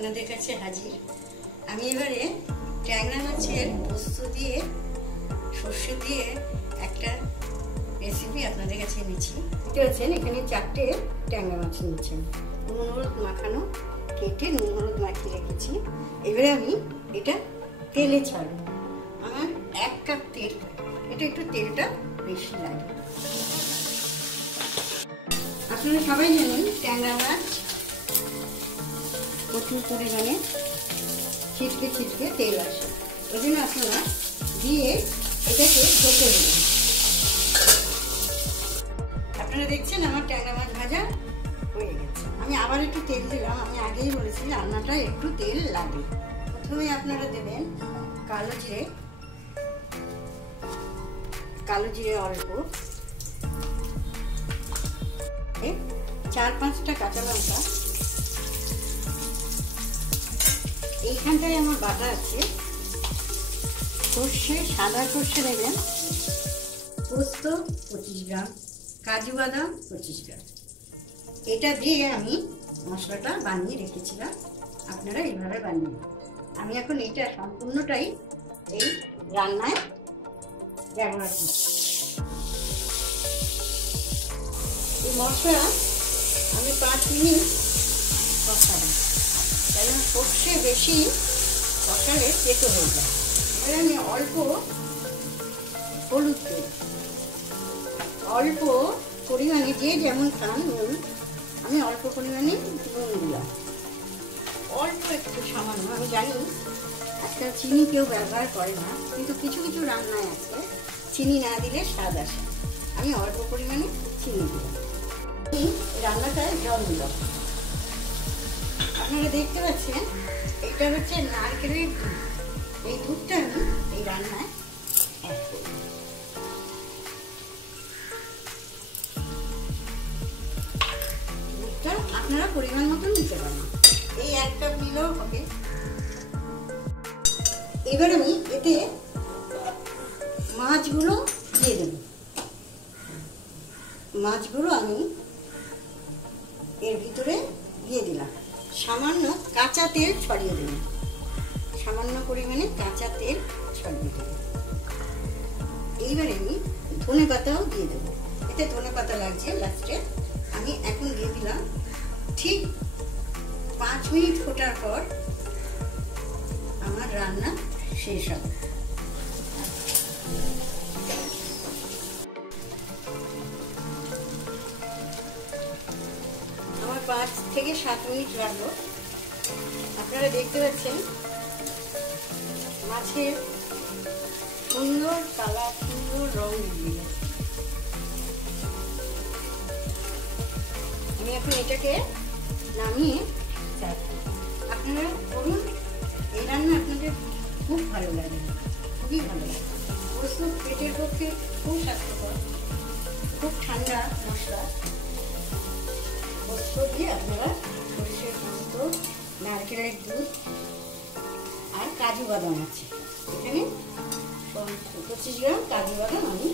আপনাদের কাছে হাজির। আমি এবারে ট্যাংরা মাছের পোস্ত দিয়ে সর্ষে দিয়ে একটা রেসিপি আপনাদের কাছে এনেছি। দেখতে পাচ্ছেন এখানে 4টে ট্যাংরা মাছ নিয়েছেন, নুন হলুদ মাখানো, কেটে নুন হলুদ মাখিয়ে রেখেছি। এবারে আমি এটা তেলে ছাড়বো। আমার 1 কাপ তেল, এটা একটু তেলটা বেশি লাগে। আপনারা সবাই জানেন ট্যাংরা মাছ প্রচুর পরিমাণে ছিটকে ছিটকে তেল আসে, ওই জন্য আপনারা দিয়ে এটাকে ঢেকে দেবেন। আপনারা দেখছেন আমার ট্যাংরা মাছ ভাজা হয়ে গেছে। আমি আবার একটু তেল দিলাম। আমি আগেই বলেছি রান্নাটা একটু তেল লাগে। প্রথমে আপনারা দেবেন কালো জিরে অল্প, 4-5টা কাঁচা লঙ্কা, এইখানটায় আমার বাটা আছে সর্ষে, সাদা সর্ষে নেবেন, পোস্ত 25 গ্রাম, কাজু বাদাম 25 গ্রাম। এটা দিয়ে আমি মশলাটা বানিয়ে রেখেছিলাম, আপনারা এইভাবে বানিয়ে। আমি এখন এটা সম্পূর্ণটাই এই রান্নায় ব্যবহার করছি। এই মশলা আমি 5 মিনিট কষাবো, কারণ সর্ষে বেশি কষালে তেতো হয়ে যায়। এবার আমি অল্প হলুদ দেব, অল্প পরিমাণে, যে যেমন খান নুন, আমি অল্প পরিমাণে নুন দিলাম, অল্প একটু সামান্য। আমি জানি আজকাল চিনি কেউ ব্যবহার করে না, কিন্তু কিছু কিছু রান্নায় আছে চিনি না দিলে স্বাদ আসে। আমি অল্প পরিমাণে চিনি দিলাম। রান্নাটায় জল দিলাম। আপনারা দেখতে পাচ্ছেন এটা হচ্ছে নারকেলের দুধ। এই দুধটা আমি এই রান্নায় অ্যাড করি। দুধটা আপনারা পরিমাণ মতন দিতে পারেন, এই 1 কাপ নিলেও হবে। এবার আমি এতে মাছগুলো দিয়ে দেব। মাছগুলো আমি এর ভিতরে দিয়ে দিলাম। সামান্য কাঁচা তেল ছড়িয়ে দেবেন, সামান্য পরিমাণে কাঁচা তেল ছড়িয়ে দেবেন। এইবারে আমি ধনে পাতাও দিয়ে দেবো, এতে ধনে পাতা লাগছে লাস্টে। আমি এখন দিয়ে দিলাম। ঠিক 5 মিনিট ফোটার পর আমার রান্না শেষ হবে। আমার 5 থেকে 7 মিনিট লাগলো। আপনারা দেখতে পাচ্ছেন মাছের সুন্দর কালার, সুন্দর রং দিয়ে গেছে। আমি এখন এটাকে নামিয়ে আপনারা করুন। এই রান্না আপনাদের খুব ভালো লাগে, খুবই ভালো লাগে। পোস্ত পেটের পক্ষে খুব স্বাস্থ্যকর, খুব ঠান্ডা মশলা। পোস্ত দিয়ে আপনারা সরষের পোস্ত, নারকেলের দুধ আর কাজু বাদাম আছে, এখানে 25 গ্রাম কাজু বাদাম আমি